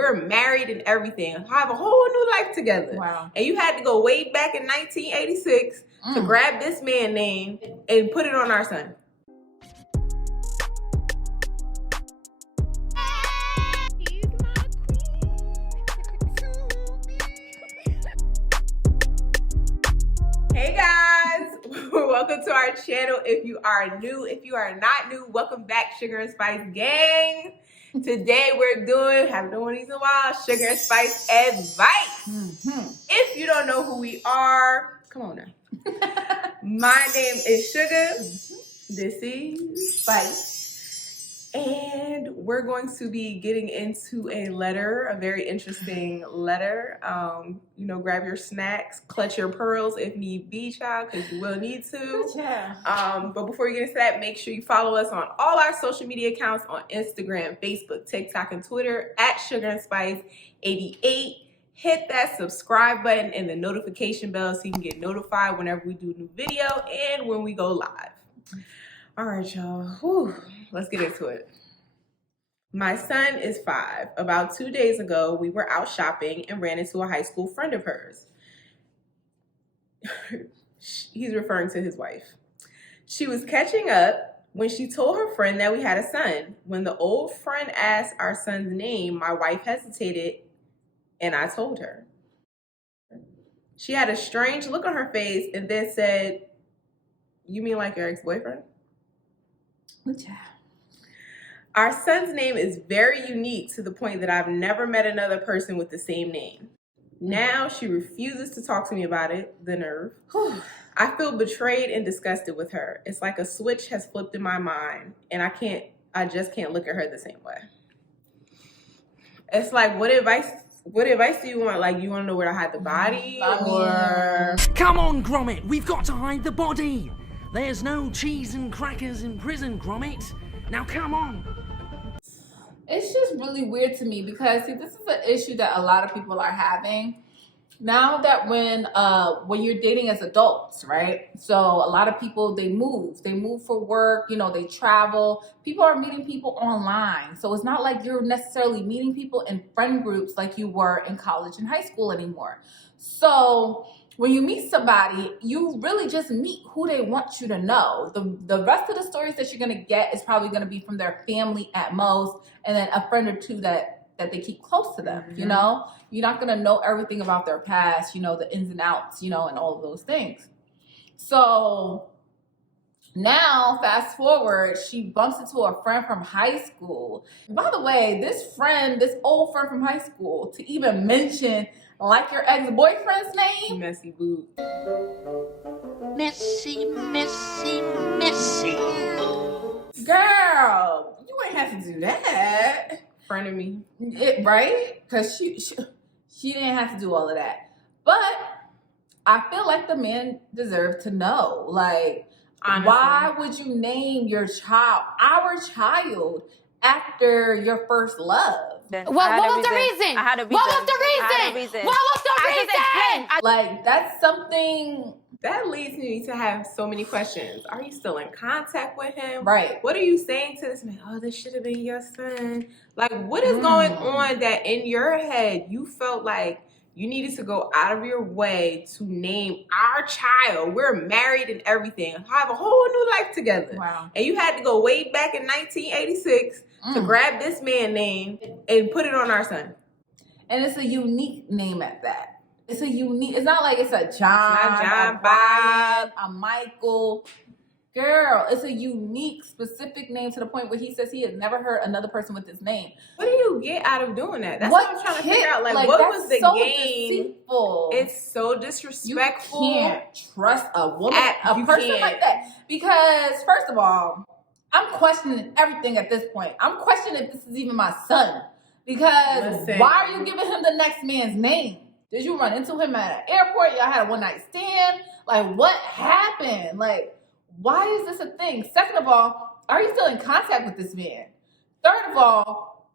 We're married and everything. Have a whole new life together. Wow. And you had to go way back in 1986 to grab this man's name and put it on our son. Hey guys, welcome to our channel. If you are new, if you are not new, welcome back, Sugar and Spice gang. Today we're haven't done one of these in a while, Sugar and Spice Advice. If you don't know who we are, come on now. My name is Sugar. This is Spice. And we're going to be getting into a letter, a very interesting letter. You know, grab your snacks, clutch your pearls if need be, child, because you will need to. But before we get into that, make sure you follow us on all our social media accounts on Instagram, Facebook, TikTok, and Twitter at Sugar and Spice 88. Hit that subscribe button and the notification bell so you can get notified whenever we do a new video and when we go live. All right, y'all. Let's get into it. My son is 5. About 2 days ago, we were out shopping and ran into a high school friend of hers. He's referring to his wife. She was catching up when she told her friend that we had a son. When the old friend asked our son's name, my wife hesitated and I told her. She had a strange look on her face and then said, "You mean like your ex-boyfriend?" Our son's name is very unique to the point that I've never met another person with the same name. Now she refuses to talk to me about it. The nerve. I feel betrayed and disgusted with her. It's like a switch has flipped in my mind and I just can't look at her the same way. It's like, what advice do you want? Like, you want to know where to hide the body? Or come on, Gromit, we've got to hide the body. There's no cheese and crackers in prison, Gromit. Now come on. It's just really weird to me because, see, this is an issue that a lot of people are having now that when you're dating as adults, right? So a lot of people, they move for work, you know, they travel. People are meeting people online. So it's not like you're necessarily meeting people in friend groups like you were in college and high school anymore. So when you meet somebody, you really just meet who they want you to know. The rest of the stories that you're going to get is probably going to be from their family at most, and then a friend or two that they keep close to them, you know? You're not going to know everything about their past, you know, the ins and outs, you know, and all of those things. So now, fast forward, she bumps into a friend from high school. By the way, this old friend from high school, to even mention like your ex-boyfriend's name? Messy boo. Messy, messy, messy. Girl, you ain't have to do that. Friend of me. Right? Because she didn't have to do all of that. But I feel like the man deserved to know. Like, honestly, why would you name your child, our child, after your first love? What was the reason? What was the reason? What was the reason? Like, that's something that leads me to have so many questions. Are you still in contact with him? Right. What are you saying to this man? Oh, this should have been your son. Like, what is going on that in your head you felt like you needed to go out of your way to name our child? We're married and everything. Have a whole new life together. Wow. And you had to go way back in 1986 to grab this man's name and put it on our son. And it's a unique name at that. It's not like it's a John, it's not John, a Bob, a Michael. Girl, it's a unique, specific name to the point where he says he has never heard another person with this name. What do you get out of doing that? That's what I'm trying to figure out. Like what was the game? Deceitful. It's so disrespectful. You can't trust a woman, a person like that. Because, first of all, I'm questioning everything at this point. I'm questioning if this is even my son. Because why are you giving him the next man's name? Did you run into him at an airport? Y'all had a one-night stand? Like, what happened? Like, why is this a thing? Second of all, are you still in contact with this man? Third of all,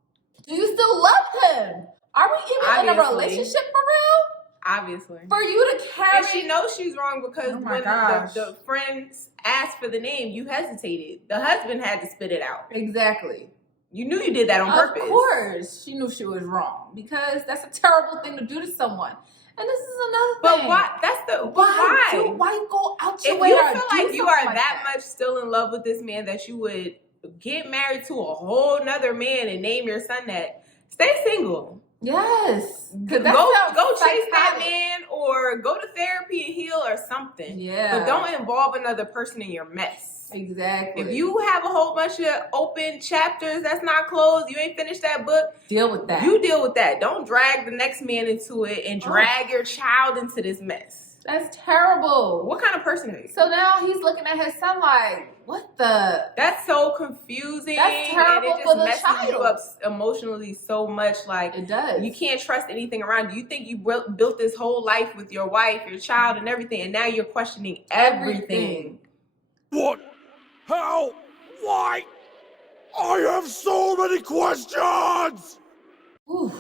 do you still love him? Are we even in a relationship for real? Obviously. For you to carry... And she knows she's wrong because when the friends asked for the name, you hesitated. The husband had to spit it out. Exactly. You knew you did that on purpose. Of course, she knew she was wrong because that's a terrible thing to do to someone. And this is another But thing. why? That's the why? Why you go out your If way you to feel do like you are something like that much still in love with this man that you would get married to a whole nother man and name your son that, stay single. Yes. Go chase that man or go to therapy and heal or something. Yeah. But don't involve another person in your mess. Exactly. If you have a whole bunch of open chapters that's not closed, you ain't finished that book, deal with that. You deal with that. Don't drag the next man into it and drag your child into this mess. That's terrible. What kind of person are you? So now he's looking at his son like, what the? That's so confusing. That's terrible and it for just the messes child. you up emotionally so much. Like, it does. You can't trust anything around you. You think you built this whole life with your wife, your child, and everything, and now you're questioning everything. What? How? Why? I have so many questions! Ooh,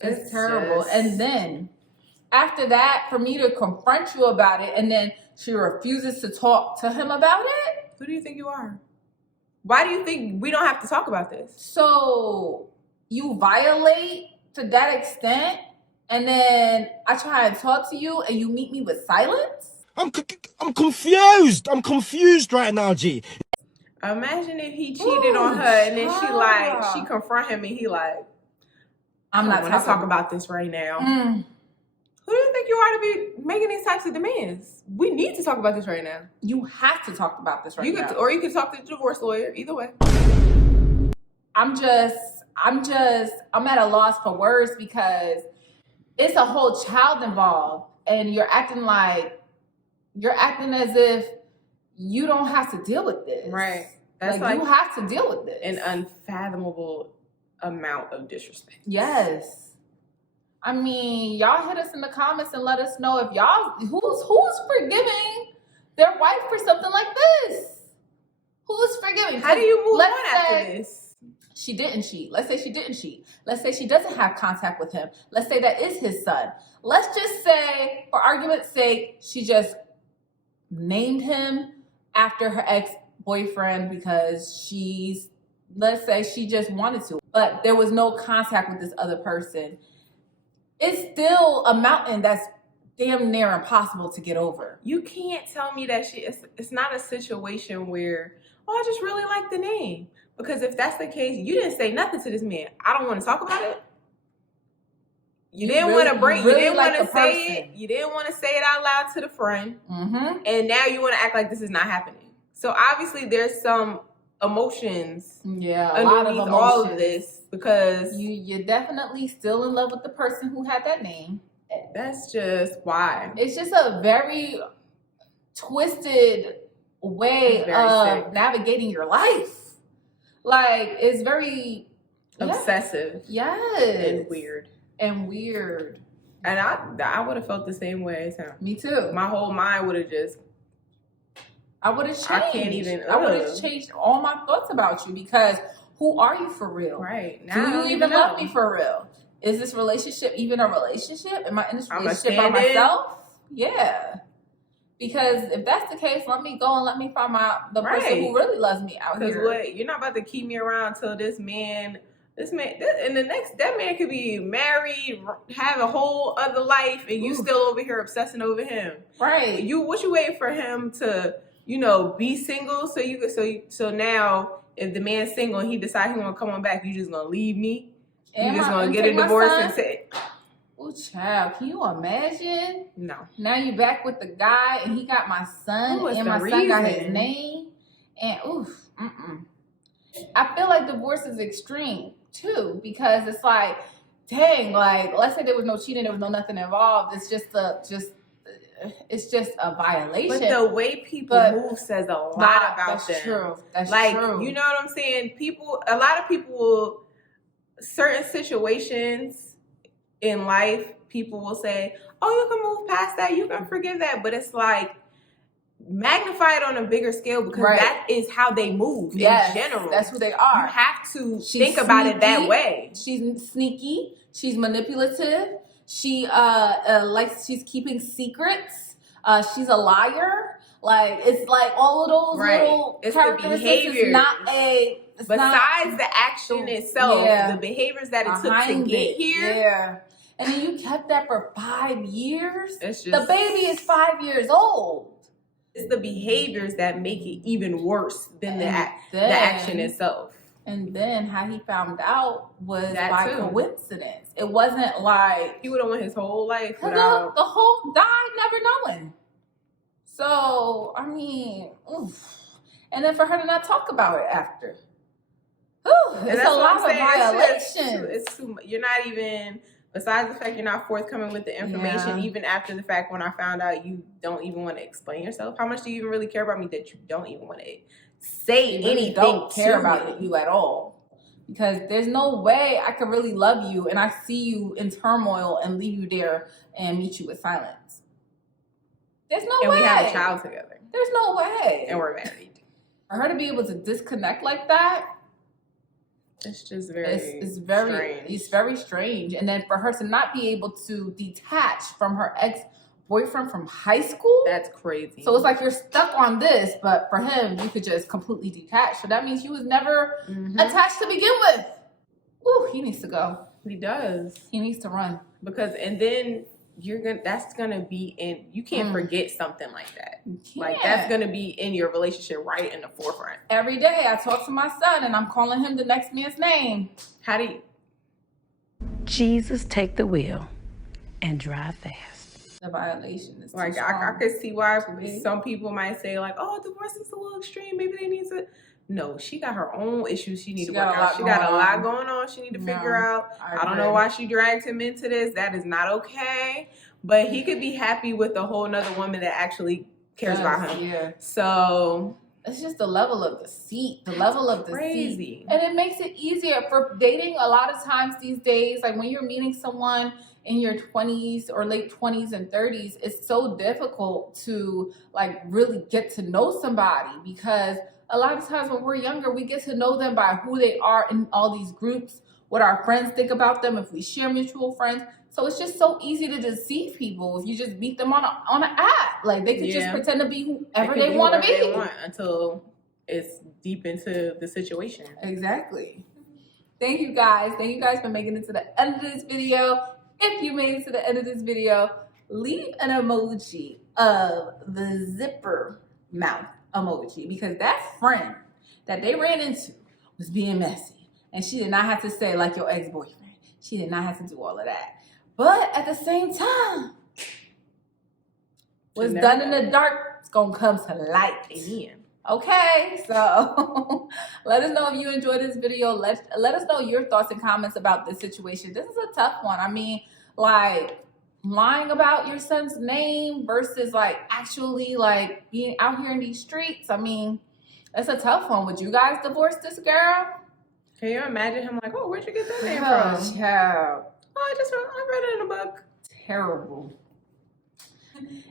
it's terrible. just- And then after that, for me to confront you about it, and then she refuses to talk to him about it. Who do you think you are? Why do you think we don't have to talk about this? So you violate to that extent, and then I try and talk to you, and you meet me with silence? I'm confused. I'm confused right now, G. Imagine if he cheated on her and then she confront him and he like, I'm not want to talk about this right now. Who do you think you are to be making these types of demands? We need to talk about this right now. You have to talk about this right now. Or you could talk to the divorce lawyer. Either way. I'm at a loss for words because it's a whole child involved, and you're acting as if you don't have to deal with this. Right. That's like you have to deal with this. An unfathomable amount of disrespect. Yes. I mean, y'all hit us in the comments and let us know if y'all who's forgiving their wife for something like this. Who's forgiving? How do you move on after this? She didn't cheat. Let's say she didn't cheat. Let's say she doesn't have contact with him. Let's say that is his son. Let's just say, for argument's sake, she just named him after her ex-boyfriend because let's say she just wanted to, but there was no contact with this other person. It's still a mountain that's damn near impossible to get over. You can't tell me that it's not a situation where, I just really like the name. Because if that's the case, you didn't say nothing to this man. I don't want to talk about it. You didn't want to bring. You didn't want to say it. You didn't want to say it out loud to the friend. Mm-hmm. And now you want to act like this is not happening. So obviously there's some emotions. Yeah, a lot of emotions. All of this because you're definitely still in love with the person who had that name. That's just why. It's just a very twisted way of navigating your life. Like, it's very obsessive. Yes. And weird. And I would have felt the same way as him. Me too. My whole mind would have just. I would have changed. I can't even. I would have changed all my thoughts about you because who are you for real? Right. Now, do you even love me for real? Is this relationship even a relationship? Am I in this relationship by myself? Yeah. Because if that's the case, let me go and let me find the person who really loves me out here. Because you're not about to keep me around till that man could be married, have a whole other life, and you still over here obsessing over him. Right. What you waiting for him to, be single so now if the man's single and he decides he want to come on back, you just gonna leave me? You just gonna get a divorce and say. Oh, child, can you imagine? No. Now you back with the guy, and he got my son, and my son got his name, and I feel like divorce is extreme too because it's like, dang, like let's say there was no cheating, there was no nothing involved. It's just a violation. But the way people move says a lot about them. That's true. That's true. You know what I'm saying? A lot of people, certain situations in life, people will say, oh, you can move past that, you can forgive that. But it's like, magnify it on a bigger scale because that is how they move in general. That's who they are. You have to think about it that way. She's sneaky. She's manipulative. She's keeping secrets. She's a liar. Like, it's like all of those little characteristics. besides the action itself, the behaviors that it took to get here. Yeah. And then you kept that for 5 years? It's just, the baby is 5 years old. It's the behaviors that make it even worse than the action itself. And then how he found out was That by too. Coincidence. It wasn't like he would have went his whole life without the whole died never knowing. So I mean, oof. And then for her to not talk about it after. It's a lot of violations. It's too much. You're not even, besides the fact you're not forthcoming with the information, even after the fact when I found out you don't even want to explain yourself. How much do you even really care about me that you don't even want to say anything? Don't care about you at all. Because there's no way I could really love you and I see you in turmoil and leave you there and meet you with silence. There's no way. And we have a child together. There's no way. And we're married. For her to be able to disconnect like that, it's just very strange. It's very strange. And then for her to not be able to detach from her ex-boyfriend from high school, that's crazy. So it's like you're stuck on this, but for him, you could just completely detach. So that means he was never attached to begin with. Ooh, he needs to go. He does. He needs to run. Because, and then that's gonna be in, you can't forget something like that. Like that's gonna be in your relationship right in the forefront. Every day I talk to my son and I'm calling him the next man's name. How do you? Jesus, take the wheel and drive fast. The violation is like I could see why some people might say like, oh, divorce is a little extreme. Maybe they need to. No, she got her own issues she need to work out. She got a lot going on. She need to figure out. I don't know why she dragged him into this. That is not okay. But he could be happy with a whole nother woman that actually cares about him. Yeah. So it's just the level of deceit. The level of crazy. Deceit. And it makes it easier for dating a lot of times these days. Like when you're meeting someone in your 20s or late 20s and 30s, it's so difficult to like really get to know somebody because a lot of times when we're younger, we get to know them by who they are in all these groups, what our friends think about them, if we share mutual friends. So it's just so easy to deceive people if you just meet them on an app. Like they could just pretend to be whoever they want to be. Until it's deep into the situation. Exactly. Thank you guys. Thank you guys for making it to the end of this video. If you made it to the end of this video, leave an emoji of the zipper mouth emoji because that friend that they ran into was being messy and she did not have to say like your ex-boyfriend. She did not have to do all of that. But at the same time, what's done in the dark is going to come to light. Amen. Okay, so let us know if you enjoyed this video. Let us know your thoughts and comments about this situation. This is a tough one. I mean, like lying about your son's name versus like actually like being out here in these streets. I mean, it's a tough one. Would you guys divorce this girl? Can you imagine him like, oh, where'd you get that name from? Child. Oh, I read it in a book. Terrible.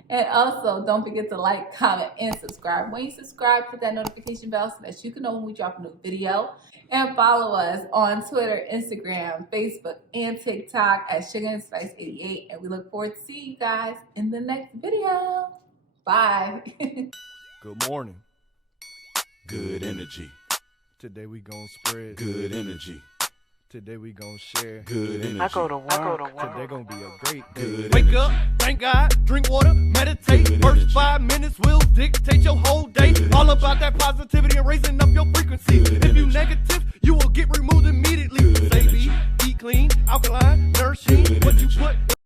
And also, don't forget to like, comment, and subscribe. When you subscribe, hit that notification bell so that you can know when we drop a new video. And follow us on Twitter, Instagram, Facebook, and TikTok at Sugar and Spice 88. And we look forward to seeing you guys in the next video. Bye. Good morning. Good energy. Today we gonna spread good energy. Today we gonna share good energy. I go to work. Today gonna be a great day. Wake up, thank God, drink water, meditate. Good First energy. 5 minutes will dictate your whole day. Good All energy. about that positivity and raising up your frequency. Good If you energy. negative, you will get removed immediately. Good Say energy. eat clean, alkaline, nourishing.